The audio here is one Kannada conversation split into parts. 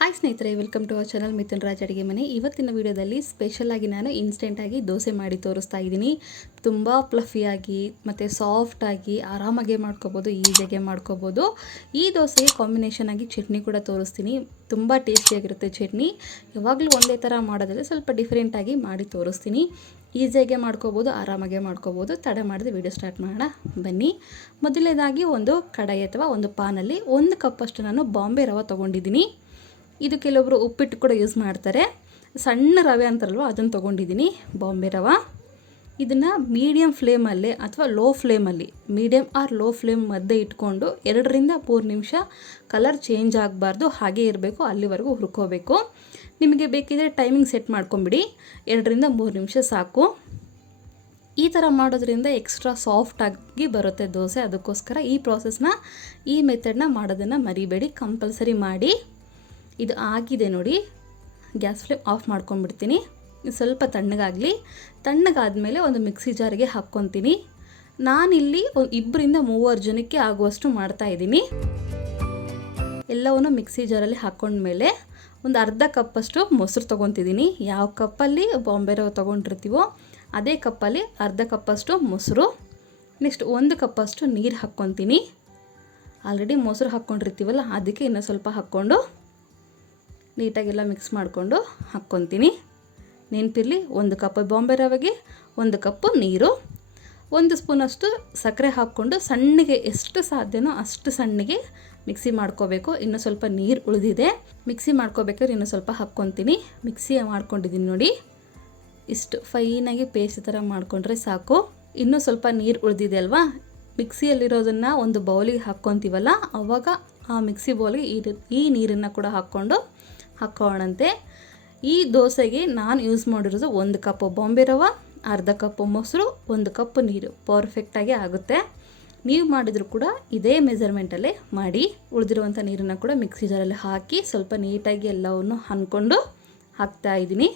ಹಾಯ್ ಸ್ನೇಹಿತರೆ, welcome to our channel Mithun Raj ಅಡುಗೆ ಮನೆ. ಇವತ್ತಿನ ವಿಡಿಯೋದಲ್ಲಿ ಸ್ಪೆಷಲಾಗಿ ನಾನು ಇನ್ಸ್ಟೆಂಟಾಗಿ ದೋಸೆ ಮಾಡಿ ತೋರಿಸ್ತಾ ಇದ್ದೀನಿ. ತುಂಬ ಪ್ಲಫಿಯಾಗಿ ಮತ್ತು ಸಾಫ್ಟಾಗಿ ಆರಾಮಾಗೆ ಮಾಡ್ಕೋಬೋದು, ಈಸಿಯಾಗೆ ಮಾಡ್ಕೋಬೋದು. ಈ ದೋಸೆಗೆ ಕಾಂಬಿನೇಷನ್ ಆಗಿ ಚಟ್ನಿ ಕೂಡ ತೋರಿಸ್ತೀನಿ. ತುಂಬ ಟೇಸ್ಟಿಯಾಗಿರುತ್ತೆ ಚಟ್ನಿ. ಯಾವಾಗಲೂ ಒಂದೇ ಥರ ಮಾಡೋದ್ರೆ ಸ್ವಲ್ಪ ಡಿಫ್ರೆಂಟಾಗಿ ಮಾಡಿ ತೋರಿಸ್ತೀನಿ. ಈಸಿಯಾಗೆ ಮಾಡ್ಕೋಬೋದು, ಆರಾಮಾಗೆ ಮಾಡ್ಕೋಬೋದು. ತಡೆ ಮಾಡಿದ್ರೆ ವೀಡಿಯೋ ಸ್ಟಾರ್ಟ್ ಮಾಡೋಣ. ಬನ್ನಿ. ಮೊದಲನೇದಾಗಿ ಒಂದು ಕಡಾಯಿ ಅಥವಾ ಒಂದು ಪಾನಲ್ಲಿ ಒಂದು ಕಪ್ಪಷ್ಟು ನಾನು ಬಾಂಬೆ ರವೆ ತೊಗೊಂಡಿದ್ದೀನಿ. ಇದು ಕೆಲವೊಬ್ಬರು ಉಪ್ಪಿಟ್ಟು ಕೂಡ ಯೂಸ್ ಮಾಡ್ತಾರೆ. ಸಣ್ಣ ರವೆ ಅಂತಾರಲ್ವ, ಅದನ್ನು ತೊಗೊಂಡಿದ್ದೀನಿ, ಬಾಂಬೆ ರವೆ. ಇದನ್ನು ಮೀಡಿಯಮ್ ಫ್ಲೇಮಲ್ಲಿ ಅಥವಾ ಲೋ ಫ್ಲೇಮಲ್ಲಿ ಮೀಡಿಯಮ್ ಆರ್ ಲೋ ಫ್ಲೇಮ್ ಮಧ್ಯೆ ಇಟ್ಕೊಂಡು ಎರಡರಿಂದ ಮೂರು ನಿಮಿಷ ಕಲರ್ ಚೇಂಜ್ ಆಗಬಾರ್ದು, ಹಾಗೆ ಇರಬೇಕು, ಅಲ್ಲಿವರೆಗೂ ಹುರ್ಕೋಬೇಕು. ನಿಮಗೆ ಬೇಕಿದ್ರೆ ಟೈಮಿಂಗ್ ಸೆಟ್ ಮಾಡ್ಕೊಂಬಿಡಿ, ಎರಡರಿಂದ ಮೂರು ನಿಮಿಷ ಸಾಕು. ಈ ಥರ ಮಾಡೋದ್ರಿಂದ ಎಕ್ಸ್ಟ್ರಾ ಸಾಫ್ಟಾಗಿ ಬರುತ್ತೆ ದೋಸೆ, ಅದಕ್ಕೋಸ್ಕರ ಈ ಪ್ರಾಸೆಸ್ನ ಈ ಮೆಥಡ್ನ ಮಾಡೋದನ್ನು ಮರಿಬೇಡಿ ಕಂಪಲ್ಸರಿ ಮಾಡಿ. ಇದು ಆಗಿದೆ ನೋಡಿ. ಗ್ಯಾಸ್ ಫ್ಲೇಮ್ ಆಫ್ ಮಾಡ್ಕೊಂಡ್ಬಿಡ್ತೀನಿ. ಸ್ವಲ್ಪ ತಣ್ಣಗಾಗಲಿ. ತಣ್ಣಗಾದಮೇಲೆ ಒಂದು ಮಿಕ್ಸಿ ಜಾರಿಗೆ ಹಾಕ್ಕೊತೀನಿ. ನಾನಿಲ್ಲಿ ಒಂದು ಇಬ್ಬರಿಂದ ಮೂವರು ಜನಕ್ಕೆ ಆಗುವಷ್ಟು ಮಾಡ್ತಾಯಿದ್ದೀನಿ ಎಲ್ಲವನ್ನು ಮಿಕ್ಸಿ ಜಾರಲ್ಲಿ ಹಾಕ್ಕೊಂಡ್ಮೇಲೆ ಒಂದು ಅರ್ಧ ಕಪ್ಪಷ್ಟು ಮೊಸರು ತೊಗೊತಿದ್ದೀನಿ. ಯಾವ ಕಪ್ಪಲ್ಲಿ ಬಾಂಬೆ ರವೆ ತೊಗೊಂಡಿರ್ತೀವೋ ಅದೇ ಕಪ್ಪಲ್ಲಿ ಅರ್ಧ ಕಪ್ಪಷ್ಟು ಮೊಸರು, ನೆಕ್ಸ್ಟ್ ಒಂದು ಕಪ್ಪಷ್ಟು ನೀರು ಹಾಕ್ಕೊತೀನಿ. ಆಲ್ರೆಡಿ ಮೊಸರು ಹಾಕ್ಕೊಂಡಿರ್ತೀವಲ್ಲ, ಅದಕ್ಕೆ ಇನ್ನೂ ಸ್ವಲ್ಪ ಹಾಕ್ಕೊಂಡು ನೀಟಾಗೆಲ್ಲ ಮಿಕ್ಸ್ ಮಾಡಿಕೊಂಡು ಹಾಕ್ಕೊತೀನಿ. ನೆನಪಿರಲಿ, ಒಂದು ಕಪ್ ಬಾಂಬೆ ರವೆಗೆ ಒಂದು ಕಪ್ಪು ನೀರು. ಒಂದು ಸ್ಪೂನಷ್ಟು ಸಕ್ಕರೆ ಹಾಕ್ಕೊಂಡು ಸಣ್ಣಗೆ ಎಷ್ಟು ಸಾಧ್ಯನೋ ಅಷ್ಟು ಸಣ್ಣಗೆ ಮಿಕ್ಸಿ ಮಾಡ್ಕೋಬೇಕು. ಇನ್ನೂ ಸ್ವಲ್ಪ ನೀರು ಉಳಿದಿದೆ. ಮಿಕ್ಸಿ ಮಾಡ್ಕೋಬೇಕಾದ್ರೆ ಇನ್ನೂ ಸ್ವಲ್ಪ ಹಾಕ್ಕೊತೀನಿ. ಮಿಕ್ಸಿ ಮಾಡ್ಕೊಂಡಿದ್ದೀನಿ ನೋಡಿ. ಇಷ್ಟು ಫೈನಾಗಿ ಪೇಸ್ಟ್ ಥರ ಮಾಡಿಕೊಂಡ್ರೆ ಸಾಕು. ಇನ್ನೂ ಸ್ವಲ್ಪ ನೀರು ಉಳಿದಿದೆ ಅಲ್ವಾ? ಮಿಕ್ಸಿಯಲ್ಲಿರೋದನ್ನು ಒಂದು ಬೌಲಿಗೆ ಹಾಕ್ಕೊತೀವಲ್ಲ ಆವಾಗ ಆ ಮಿಕ್ಸಿ ಬೌಲಿಗೆ ಈ ಈ ನೀರನ್ನು ಕೂಡ ಹಾಕ್ಕೊಂಡು ಹಾಕೋಣಂತೆ. ಈ ದೋಸೆಗೆ ನಾನು ಯೂಸ್ ಮಾಡಿರೋದು ಒಂದು ಕಪ್ ಬಾಂಬೆ ರವೆ, ಅರ್ಧ ಕಪ್ ಮೊಸರು, ಒಂದು ಕಪ್ ನೀರು. ಪರ್ಫೆಕ್ಟಾಗಿ ಆಗುತ್ತೆ. ನೀವು ಮಾಡಿದರೂ ಕೂಡ ಇದೇ ಮೆಜರ್ಮೆಂಟಲ್ಲೇ ಮಾಡಿ ಉಳಿದಿರುವಂಥ ನೀರನ್ನು ಕೂಡ ಮಿಕ್ಸಿ ಜಾರಲ್ಲಿ ಹಾಕಿ ಸ್ವಲ್ಪ ನೀಟಾಗಿ ಎಲ್ಲವನ್ನು ಹನ್ಕೊಂಡು ಹಾಕ್ತಾ ಇದ್ದೀನಿ.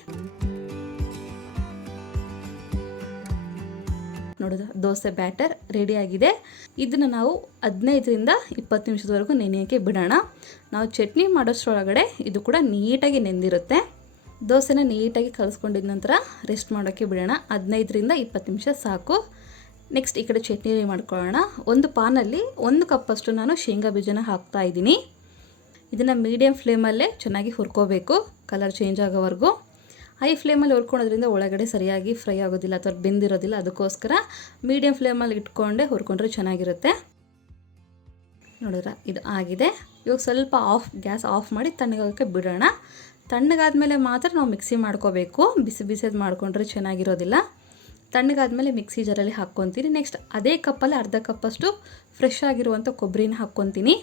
ನೋಡಿದ. ದೋಸೆ ಬ್ಯಾಟರ್ ರೆಡಿಯಾಗಿದೆ ಇದನ್ನು ನಾವು ಹದಿನೈದರಿಂದ ಇಪ್ಪತ್ತು ನಿಮಿಷದವರೆಗೂ ನೆನೆಯೋಕ್ಕೆ ಬಿಡೋಣ. ನಾವು ಚಟ್ನಿ ಮಾಡೋಷ್ಟರೊಳಗಡೆ ಇದು ಕೂಡ ನೀಟಾಗಿ ನೆಂದಿರುತ್ತೆ. ದೋಸೆನ ನೀಟಾಗಿ ಕಲಿಸ್ಕೊಂಡಿದ ನಂತರ ರೆಸ್ಟ್ ಮಾಡೋಕ್ಕೆ ಬಿಡೋಣ. ಹದಿನೈದರಿಂದ ಇಪ್ಪತ್ತು ನಿಮಿಷ ಸಾಕು. ನೆಕ್ಸ್ಟ್ ಈ ಕಡೆ ಚಟ್ನಿ ಮಾಡ್ಕೊಳ್ಳೋಣ. ಒಂದು ಪಾನಲ್ಲಿ ಒಂದು ಕಪ್ಪಷ್ಟು ನಾನು ಶೇಂಗಾ ಬೀಜನ ಹಾಕ್ತಾ ಇದ್ದೀನಿ. ಇದನ್ನು ಮೀಡಿಯಮ್ ಫ್ಲೇಮಲ್ಲೇ ಚೆನ್ನಾಗಿ ಹುರ್ಕೋಬೇಕು. ಕಲರ್ ಚೇಂಜ್ ಆಗೋವರೆಗೂ. ಹೈ ಫ್ಲೇಮಲ್ಲಿ ಹುರ್ಕೊಳೋದ್ರಿಂದ ಒಳಗಡೆ ಸರಿಯಾಗಿ ಫ್ರೈ ಆಗೋದಿಲ್ಲ ಅಥವಾ ಬೆಂದಿರೋದಿಲ್ಲ. ಅದಕ್ಕೋಸ್ಕರ ಮೀಡಿಯಮ್ ಫ್ಲೇಮಲ್ಲಿ ಇಟ್ಕೊಂಡೆ ಹುರ್ಕೊಂಡ್ರೆ ಚೆನ್ನಾಗಿರುತ್ತೆ. ನೋಡಿದ್ರ? ಇದು ಆಗಿದೆ. ಇವಾಗ ಸ್ವಲ್ಪ ಆಫ್, ಗ್ಯಾಸ್ ಆಫ್ ಮಾಡಿ ತಣ್ಣಗಾಗೋಕ್ಕೆ ಬಿಡೋಣ. ತಣ್ಣಗಾದ್ಮೇಲೆ ಮಾತ್ರ ನಾವು ಮಿಕ್ಸಿ ಮಾಡ್ಕೋಬೇಕು. ಬಿಸಿ ಬಿಸಿದು ಮಾಡ್ಕೊಂಡ್ರೆ ಚೆನ್ನಾಗಿರೋದಿಲ್ಲ. ತಣ್ಣಗಾದ್ಮೇಲೆ ಮಿಕ್ಸಿ ಜಾರಲ್ಲಿ ಹಾಕ್ಕೊತೀನಿ. ನೆಕ್ಸ್ಟ್ ಅದೇ ಕಪ್ಪಲ್ಲಿ ಅರ್ಧ ಕಪ್ಪಷ್ಟು ಫ್ರೆಶ್ ಆಗಿರುವಂಥ ಕೊಬ್ಬರಿನ ಹಾಕ್ಕೊತೀನಿ.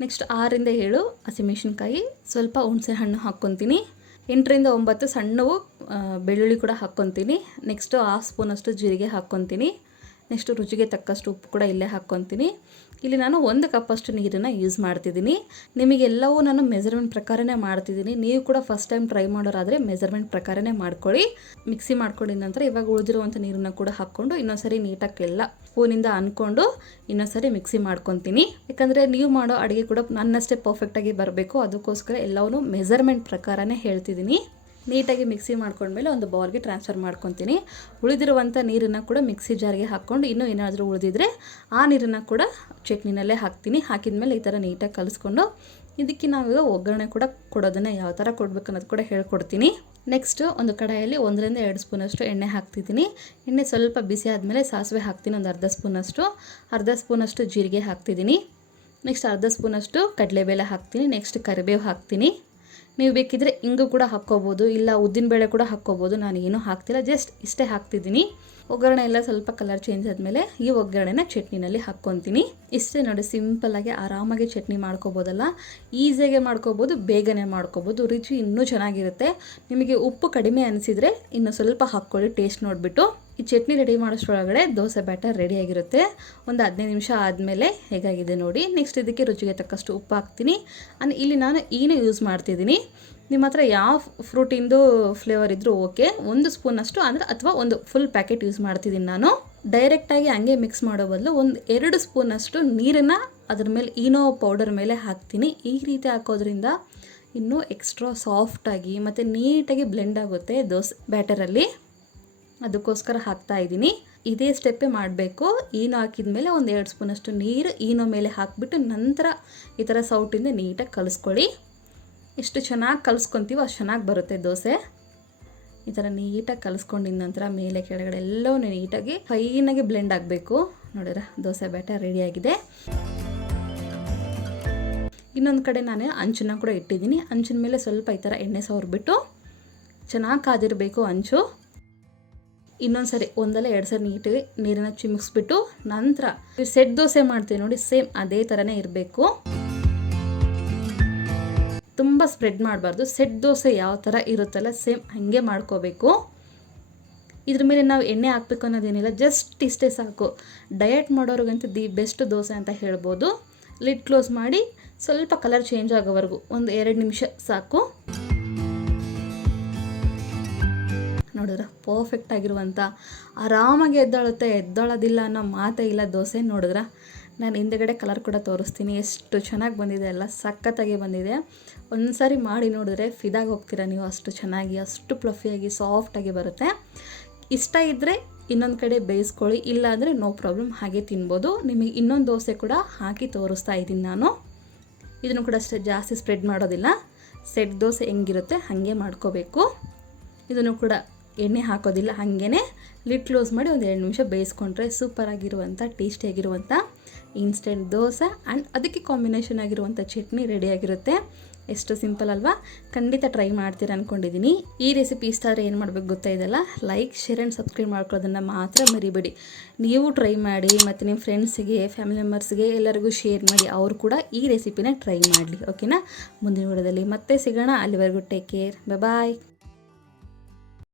ನೆಕ್ಸ್ಟ್ ಆರಿಂದ ಏಳು ಹಸಿಮೆಣ್ಸಿನ್ಕಾಯಿ ಸ್ವಲ್ಪ ಹುಣಸೆ ಹಣ್ಣು ಹಾಕ್ಕೊತೀನಿ. ಎಂಟರಿಂದ ಒಂಬತ್ತು ಸಣ್ಣವು ಬೆಳ್ಳುಳ್ಳಿ ಕೂಡ ಹಾಕ್ಕೊತೀನಿ. ನೆಕ್ಸ್ಟು ಹಾಫ್ ಸ್ಪೂನಷ್ಟು ಜೀರಿಗೆ ಹಾಕ್ಕೊತೀನಿ. ನೆಕ್ಸ್ಟು ರುಚಿಗೆ ತಕ್ಕಷ್ಟು ಉಪ್ಪು ಕೂಡ ಇಲ್ಲೇ ಹಾಕ್ಕೊತೀನಿ. ಇಲ್ಲಿ ನಾನು ಒಂದು ಕಪ್ಪಷ್ಟು ನೀರನ್ನು ಯೂಸ್ ಮಾಡ್ತಿದ್ದೀನಿ. ನಿಮಗೆಲ್ಲವೂ ನಾನು ಮೆಜರ್ಮೆಂಟ್ ಪ್ರಕಾರನೇ ಮಾಡ್ತಿದ್ದೀನಿ. ನೀವು ಕೂಡ ಫಸ್ಟ್ ಟೈಮ್ ಟ್ರೈ ಮಾಡೋರಾದರೆ ಮೆಜರ್ಮೆಂಟ್ ಪ್ರಕಾರನೇ ಮಾಡ್ಕೊಳ್ಳಿ. ಮಿಕ್ಸಿ ಮಾಡ್ಕೊಂಡಿದ ನಂತರ ಇವಾಗ ಉಳಿದಿರುವಂಥ ನೀರನ್ನು ಕೂಡ ಹಾಕ್ಕೊಂಡು ಇನ್ನೊಂದ್ಸರಿ ನೀಟಾಗಿ ಎಲ್ಲ ಸ್ಪೂನಿಂದ ಅಂದ್ಕೊಂಡು ಇನ್ನೊಂದ್ಸರಿ ಮಿಕ್ಸಿ ಮಾಡ್ಕೊತೀನಿ. ಯಾಕಂದರೆ ನೀವು ಮಾಡೋ ಅಡುಗೆ ಕೂಡ ನನ್ನಷ್ಟೇ ಪರ್ಫೆಕ್ಟಾಗಿ ಬರಬೇಕು. ಅದಕ್ಕೋಸ್ಕರ ಎಲ್ಲವೂ ಮೆಜರ್ಮೆಂಟ್ ಪ್ರಕಾರನೇ ಹೇಳ್ತಿದ್ದೀನಿ. ನೀಟಾಗಿ ಮಿಕ್ಸಿ ಮಾಡ್ಕೊಂಡ್ಮೇಲೆ ಒಂದು ಬೌಲ್ಗೆ ಟ್ರಾನ್ಸ್ಫರ್ ಮಾಡ್ಕೊತೀನಿ. ಉಳಿದಿರುವಂಥ ನೀರನ್ನು ಕೂಡ ಮಿಕ್ಸಿ ಜಾರಿಗೆ ಹಾಕ್ಕೊಂಡು ಇನ್ನೂ ಏನಾದರೂ ಉಳಿದಿದ್ರೆ ಆ ನೀರನ್ನು ಕೂಡ ಚಟ್ನಿನಲ್ಲೇ ಹಾಕ್ತೀನಿ. ಹಾಕಿದ ಮೇಲೆ ಈ ಥರ ನೀಟಾಗಿ ಕಲಿಸ್ಕೊಂಡು ಇದಕ್ಕೆ ನಾವೀಗ ಒಗ್ಗರಣೆ ಕೂಡ ಕೊಡೋದನ್ನು ಯಾವ ಥರ ಕೊಡಬೇಕು ಅನ್ನೋದು ಕೂಡ ಹೇಳ್ಕೊಡ್ತೀನಿ. ನೆಕ್ಸ್ಟು ಒಂದು ಕಡಾಯಲ್ಲಿ ಒಂದರಿಂದ ಎರಡು ಸ್ಪೂನಷ್ಟು ಎಣ್ಣೆ ಹಾಕ್ತಿದ್ದೀನಿ. ಎಣ್ಣೆ ಸ್ವಲ್ಪ ಬಿಸಿ ಆದಮೇಲೆ ಸಾಸಿವೆ ಹಾಕ್ತೀನಿ, ಒಂದು ಅರ್ಧ ಸ್ಪೂನಷ್ಟು. ಅರ್ಧ ಸ್ಪೂನಷ್ಟು ಜೀರಿಗೆ ಹಾಕ್ತಿದ್ದೀನಿ. ನೆಕ್ಸ್ಟ್ ಅರ್ಧ ಸ್ಪೂನಷ್ಟು ಕಡಲೆಬೇಳೆ ಹಾಕ್ತೀನಿ. ನೆಕ್ಸ್ಟ್ ಕರಿಬೇವು ಹಾಕ್ತೀನಿ. ನೀವು ಬೇಕಿದ್ರೆ ಇಂಗು ಕೂಡ ಹಾಕ್ಕೋಬೋದು, ಇಲ್ಲ ಉದ್ದಿನಬೇಳೆ ಕೂಡ ಹಾಕ್ಕೋಬೋದು. ನಾನು ಏನೂ ಹಾಕ್ತಿಲ್ಲ ಜಸ್ಟ್ ಇಷ್ಟೇ ಹಾಕ್ತಿದ್ದೀನಿ. ಒಗ್ಗರಣೆ ಎಲ್ಲ ಸ್ವಲ್ಪ ಕಲರ್ ಚೇಂಜ್ ಆದಮೇಲೆ ಈ ಒಗ್ಗರಣೆನ ಚಟ್ನಿನಲ್ಲಿ ಹಾಕ್ಕೊತೀನಿ. ಇಷ್ಟೇ ನೋಡಿ ಸಿಂಪಲ್ಲಾಗಿ ಆರಾಮಾಗಿ ಚಟ್ನಿ ಮಾಡ್ಕೋಬೋದಲ್ಲ. ಈಸಿಯಾಗೆ ಮಾಡ್ಕೋಬೋದು, ಬೇಗನೆ ಮಾಡ್ಕೋಬೋದು, ರುಚಿ ಇನ್ನೂ ಚೆನ್ನಾಗಿರುತ್ತೆ. ನಿಮಗೆ ಉಪ್ಪು ಕಡಿಮೆ ಅನಿಸಿದರೆ ಇನ್ನು ಸ್ವಲ್ಪ ಹಾಕ್ಕೊಳ್ಳಿ ಟೇಸ್ಟ್ ನೋಡಿಬಿಟ್ಟು. ಈ ಚಟ್ನಿ ರೆಡಿ ಮಾಡೋಷ್ಟರೊಳಗಡೆ ದೋಸೆ ಬ್ಯಾಟರ್ ರೆಡಿಯಾಗಿರುತ್ತೆ ಒಂದು ಹದಿನೈದು ನಿಮಿಷ ಆದಮೇಲೆ ಹೇಗಾಗಿದೆ ನೋಡಿ ನೆಕ್ಸ್ಟ್ ಇದಕ್ಕೆ ರುಚಿಗೆ ತಕ್ಕಷ್ಟು ಉಪ್ಪು ಹಾಕ್ತೀನಿ. ಆ್ಯಂಡ್ ಇಲ್ಲಿ ನಾನು ಈನೇ ಯೂಸ್ ಮಾಡ್ತಿದ್ದೀನಿ. ನಿಮ್ಮ ಹತ್ರ ಯಾವ ಫ್ರೂಟಿಂದು ಫ್ಲೇವರ್ ಇದ್ದರೂ ಓಕೆ, ಒಂದು ಸ್ಪೂನಷ್ಟು ಅಂದರೆ ಅಥವಾ ಒಂದು ಫುಲ್ ಪ್ಯಾಕೆಟ್ ಯೂಸ್ ಮಾಡ್ತಿದ್ದೀನಿ ನಾನು. ಡೈರೆಕ್ಟಾಗಿ ಹಂಗೆ ಮಿಕ್ಸ್ ಮಾಡೋ ಬದಲು ಒಂದು ಎರಡು ಸ್ಪೂನಷ್ಟು ನೀರನ್ನು ಅದ್ರ ಮೇಲೆ ಈನೋ ಪೌಡರ್ ಮೇಲೆ ಹಾಕ್ತೀನಿ. ಈ ರೀತಿ ಹಾಕೋದ್ರಿಂದ ಇನ್ನೂ ಎಕ್ಸ್ಟ್ರಾ ಸಾಫ್ಟಾಗಿ ಮತ್ತು ನೀಟಾಗಿ ಬ್ಲೆಂಡ್ ಆಗುತ್ತೆ ದೋಸೆ ಬ್ಯಾಟರಲ್ಲಿ ಅದಕ್ಕೋಸ್ಕರ ಹಾಕ್ತಾ ಇದ್ದೀನಿ. ಇದೇ ಸ್ಟೆಪ್ಪೇ ಮಾಡಬೇಕು. ಈನೋ ಹಾಕಿದ ಮೇಲೆ ಒಂದು ಎರಡು ಸ್ಪೂನಷ್ಟು ನೀರು ಈನೋ ಮೇಲೆ ಹಾಕಿಬಿಟ್ಟು ನಂತರ ಈ ಥರ ಸೌಟಿಂದ ನೀಟಾಗಿ ಕಲಿಸ್ಕೊಳ್ಳಿ. ಎಷ್ಟು ಚೆನ್ನಾಗಿ ಕಲಿಸ್ಕೊತೀವೋ ಅಷ್ಟು ಚೆನ್ನಾಗಿ ಬರುತ್ತೆ ದೋಸೆ. ಈ ಥರ ನೀಟಾಗಿ ಕಲಿಸ್ಕೊಂಡಿದ್ದ ನಂತರ ಮೇಲೆ ಕೆಳಗಡೆ ಎಲ್ಲವೂ ನೀಟಾಗಿ ಫೈನಾಗಿ ಬ್ಲೆಂಡ್ ಆಗಬೇಕು. ನೋಡಿರ ದೋಸೆ ಬ್ಯಾಟರ್ ರೆಡಿಯಾಗಿದೆ ಇನ್ನೊಂದು ಕಡೆ ನಾನು ಅಂಚನ್ನ ಕೂಡ ಇಟ್ಟಿದ್ದೀನಿ. ಅಂಚಿನ ಮೇಲೆ ಸ್ವಲ್ಪ ಈ ಥರ ಎಣ್ಣೆ ಸವರ್ಬಿಟ್ಟು ಚೆನ್ನಾಗಿ ಕಾದಿರಬೇಕು ಅಂಚು. ಇನ್ನೊಂದು ಸರಿ ಒಂದಲ್ಲ ಎರಡು ಸರಿ ನೀಟಾಗಿ ನೀರನ್ನು ಚಿಮುಕ್ಸ್ಬಿಟ್ಟು ನಂತರ ಸೆಟ್ ದೋಸೆ ಮಾಡ್ತೀವಿ ನೋಡಿ, ಸೇಮ್ ಅದೇ ಥರನೇ ಇರಬೇಕು. ತುಂಬ ಸ್ಪ್ರೆಡ್ ಮಾಡಬಾರ್ದು. ಸೆಟ್ ದೋಸೆ ಯಾವ ಥರ ಇರುತ್ತಲ್ಲ ಸೇಮ್ ಹಾಗೆ ಮಾಡ್ಕೋಬೇಕು. ಇದ್ರ ಮೇಲೆ ನಾವು ಎಣ್ಣೆ ಹಾಕ್ಬೇಕು ಅನ್ನೋದೇನಿಲ್ಲ ಜಸ್ಟ್ ಇಷ್ಟೇ ಸಾಕು. ಡಯಟ್ ಮಾಡೋರಿಗಂತೂ ದಿ ಬೆಸ್ಟ್ ದೋಸೆ ಅಂತ ಹೇಳ್ಬೋದು. ಲಿಡ್ ಕ್ಲೋಸ್ ಮಾಡಿ ಸ್ವಲ್ಪ ಕಲರ್ ಚೇಂಜ್ ಆಗೋವರೆಗೂ ಒಂದು ಎರಡು ನಿಮಿಷ ಸಾಕು. ನೋಡಿದ್ರೆ ಪರ್ಫೆಕ್ಟ್ ಆಗಿರುವಂಥ ಆರಾಮಾಗಿ ಎದ್ದಾಳುತ್ತೆ ಎದ್ದೊಳೋದಿಲ್ಲ ಅನ್ನೋ ಮಾತೇ ಇಲ್ಲ ದೋಸೆ, ನೋಡಿದ್ರೆ? ನಾನು ಹಿಂದೆಗಡೆ ಕಲರ್ ಕೂಡ ತೋರಿಸ್ತೀನಿ. ಎಷ್ಟು ಚೆನ್ನಾಗಿ ಬಂದಿದೆ ಎಲ್ಲ ಸಖತ್ತಾಗಿ ಬಂದಿದೆ. ಒಂದು ಮಾಡಿ ನೋಡಿದ್ರೆ ಫಿದಾಗಿ ಹೋಗ್ತೀರಾ ನೀವು ಅಷ್ಟು ಚೆನ್ನಾಗಿ, ಅಷ್ಟು ಪ್ಲಫಿಯಾಗಿ ಸಾಫ್ಟಾಗಿ ಬರುತ್ತೆ. ಇಷ್ಟ ಇದ್ದರೆ ಇನ್ನೊಂದು ಕಡೆ ಬೇಯಿಸ್ಕೊಳ್ಳಿ, ಇಲ್ಲಾಂದರೆ ನೋ ಪ್ರಾಬ್ಲಮ್ ಹಾಗೆ ತಿನ್ಬೋದು. ನಿಮಗೆ ಇನ್ನೊಂದು ದೋಸೆ ಕೂಡ ಹಾಕಿ ತೋರಿಸ್ತಾ ಇದ್ದೀನಿ ನಾನು. ಇದನ್ನು ಕೂಡ ಅಷ್ಟೇ ಜಾಸ್ತಿ ಸ್ಪ್ರೆಡ್ ಮಾಡೋದಿಲ್ಲ. ಸೆಟ್ ದೋಸೆ ಹೆಂಗಿರುತ್ತೆ ಹಾಗೆ ಮಾಡ್ಕೋಬೇಕು. ಇದನ್ನು ಕೂಡ ಎಣ್ಣೆ ಹಾಕೋದಿಲ್ಲ ಹಾಗೇ ಲಿಡ್ ಕ್ಲೋಸ್ ಮಾಡಿ ಒಂದು ಎರಡು ನಿಮಿಷ ಬೇಯಿಸ್ಕೊಂಡ್ರೆ ಸೂಪರಾಗಿರುವಂಥ ಟೇಸ್ಟಿಯಾಗಿರುವಂಥ ಇನ್ಸ್ಟೆಂಟ್ ದೋಸೆ ಆ್ಯಂಡ್ ಅದಕ್ಕೆ ಕಾಂಬಿನೇಷನ್ ಆಗಿರುವಂಥ ಚಟ್ನಿ ರೆಡಿಯಾಗಿರುತ್ತೆ. ಎಷ್ಟು ಸಿಂಪಲ್ ಅಲ್ವಾ? ಖಂಡಿತ ಟ್ರೈ ಮಾಡ್ತೀರ ಅಂದ್ಕೊಂಡಿದ್ದೀನಿ ಈ ರೆಸಿಪಿ ಇಷ್ಟ ಆದರೆ ಏನು ಮಾಡಬೇಕು ಗೊತ್ತಾ ಇದೆಲ್ಲ ಲೈಕ್ ಶೇರ್ ಆ್ಯಂಡ್ ಸಬ್ಸ್ಕ್ರೈಬ್ ಮಾಡ್ಕೊಳ್ಳೋದನ್ನು ಮಾತ್ರ ಮರಿಬೇಡಿ. ನೀವು ಟ್ರೈ ಮಾಡಿ ಮತ್ತು ನಿಮ್ಮ ಫ್ರೆಂಡ್ಸಿಗೆ ಫ್ಯಾಮಿಲಿ ಮೆಂಬರ್ಸ್ಗೆ ಎಲ್ಲರಿಗೂ ಶೇರ್ ಮಾಡಿ ಅವರು ಕೂಡ ಈ ರೆಸಿಪಿನ ಟ್ರೈ ಮಾಡಲಿ ಓಕೆನಾ ಮುಂದಿನ ವಿಡಿಯೋದಲ್ಲಿ ಮತ್ತೆ ಸಿಗೋಣ. ಅಲ್ಲಿವರೆಗೂ ಟೇಕ್ ಕೇರ್ ಬಾಯ್